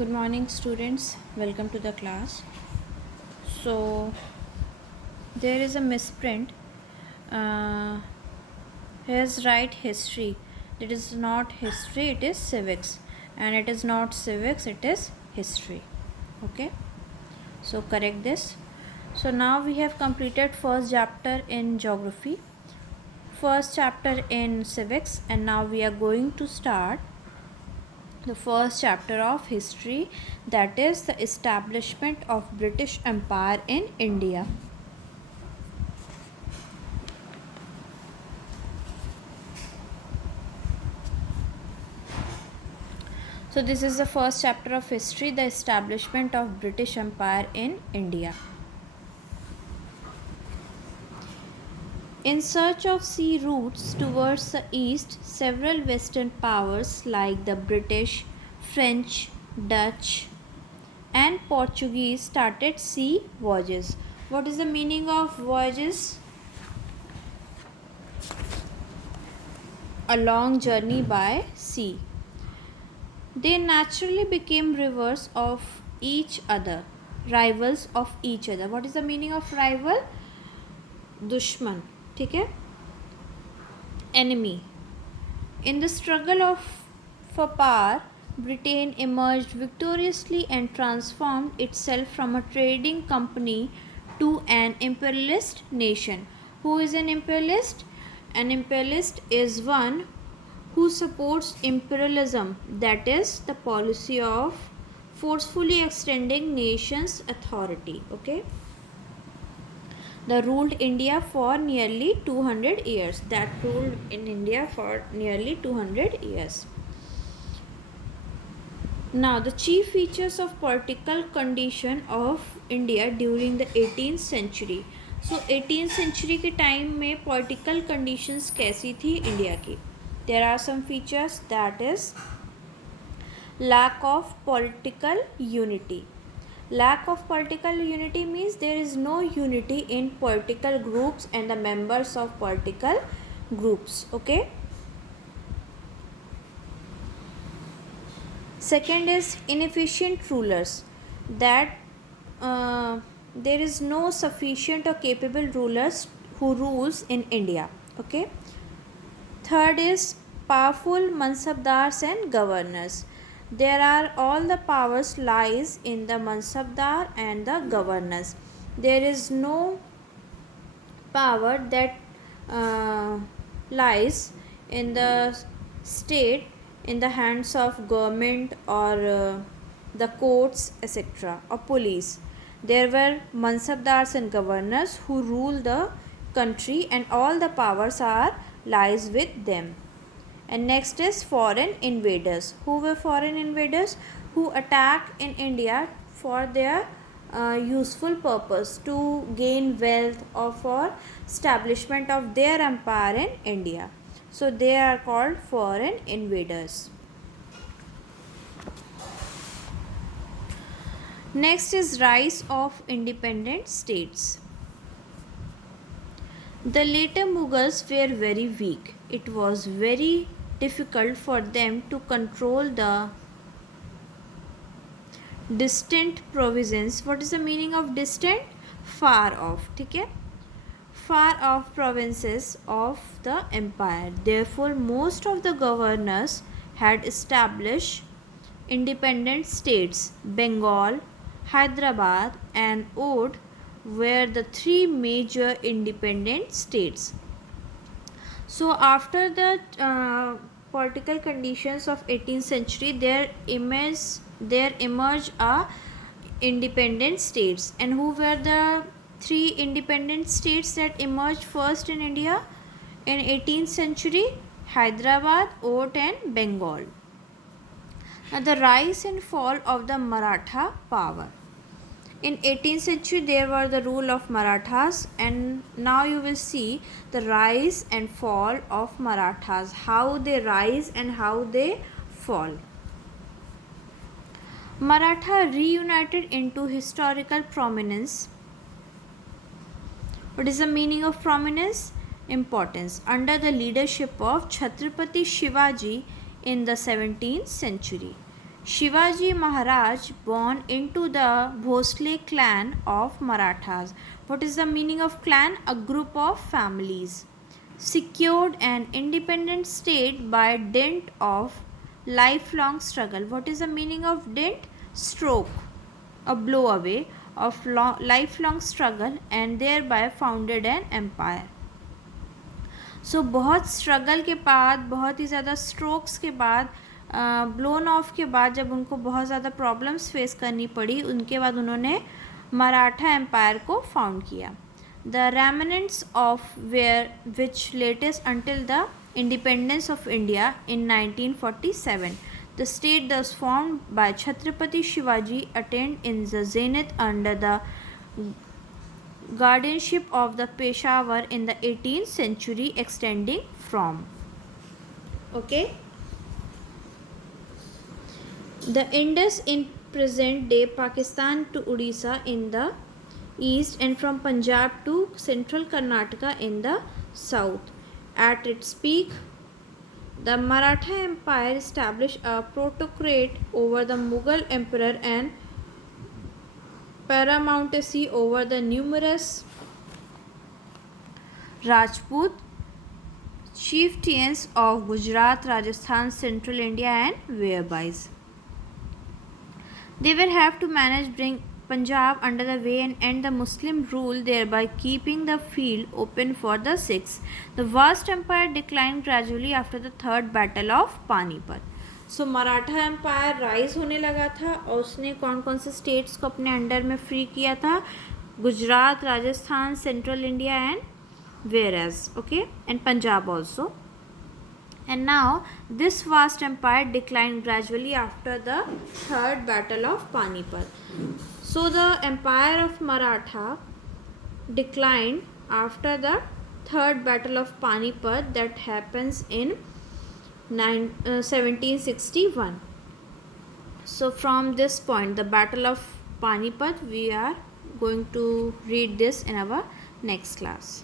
Good morning, students. Welcome to the class. So, there is a misprint. Uh, Here's right history. It is not history, it is civics. And it is not civics, it is history. Okay. So, correct this. So, now we have completed first chapter in geography, first chapter in civics, and now we are going to start the first chapter of history, that is the establishment of British Empire in India. So this is the first chapter of history, the establishment of British Empire in India. In search of sea routes towards the east, several western powers like the British, French, Dutch and Portuguese started sea voyages. What is the meaning of voyages? A long journey by sea. They naturally became rivals of each other, rivals of each other. What is the meaning of rival? दुश्मन, ठीक है, enemy. In the struggle for power, Britain emerged victoriously and transformed itself from a trading company to an imperialist nation. Who is an imperialist? An imperialist is one who supports imperialism, that is the policy of forcefully extending nations' authority. Okay, that ruled India for nearly 200 years. That ruled in India for nearly 200 years. Now, the chief features of political condition of India during the 18th century. So 18th century के time में political conditions कैसी थी India की? There are some features, that is lack of political unity. Lack of political unity means there is no unity in political groups and the members of political groups. Okay. Second is inefficient rulers, that there is no sufficient or capable rulers who rules in India. Okay. Third is powerful mansabdars and governors. There are all the powers lies in the mansabdar and the governors. There is no power that lies in the state in the hands of government or the courts, etc., or police. There were mansabdars and governors who rule the country and all the powers are lies with them. And next is foreign invaders. Who were foreign invaders? Who attacked in India for their useful purpose, to gain wealth or for establishment of their empire in India. So they are called foreign invaders. Next is rise of independent states. The later Mughals were very weak. It was very difficult for them to control the distant provinces. What is the meaning of distant? Far off. ठीक है, far off provinces of the empire. Therefore, most of the governors had established independent states. Bengal, Hyderabad and Oudh were the three major independent states. So after the political conditions of 18th century, there emerged a independent states. And who were the three independent states that emerged first in India in 18th century? Hyderabad, Oudh and Bengal. Now the rise and fall of the Maratha power. In 18th century there were the rule of Marathas, and now you will see the rise and fall of Marathas, how they rise and how they fall. Maratha reunited into historical prominence. What is the meaning of prominence? Importance. Under the leadership of Chhatrapati Shivaji in the 17th century. Shivaji Maharaj born into the Bhosle clan of Marathas. What is the meaning of clan? A group of families. Secured an independent state by dint of lifelong struggle. What is the meaning of dint? Stroke, a blow away of lifelong struggle, and thereby founded an empire. सो बहुत struggle के बाद, बहुत ही ज़्यादा strokes के बाद, blown of के बाद, जब उनको बहुत ज़्यादा प्रॉब्लम्स फेस करनी पड़ी, उनके बाद उन्होंने मराठा एम्पायर को फाउंड किया. The remnants of where which latest until the independence of India in 1947. The state thus formed by Chhatrapati Shivaji attained in the zenith under the guardianship of the Peshawar in the 18th century, extending from the Indus in present day Pakistan to Odisha in the east, and from Punjab to central Karnataka in the south. At its peak, the Maratha Empire established a protectorate over the Mughal emperor and paramountcy over the numerous Rajput chieftains of Gujarat, Rajasthan, Central India, and whereabouts. They will have to manage bring Punjab under the way and end the Muslim rule, thereby keeping the field open for the Sikhs. The vast empire declined gradually after the third battle of Panipat. So Maratha empire rise होने लगा था और उसने कौन कौन से states को अपने अंडर में फ्री किया था? Gujarat, Rajasthan, central India and whereas, okay, and Punjab also. And now this vast empire declined gradually after the third battle of Panipat. So the empire of Maratha declined after the third battle of Panipat that happens in 1761. So from this point, the battle of Panipat, we are going to read this in our next class.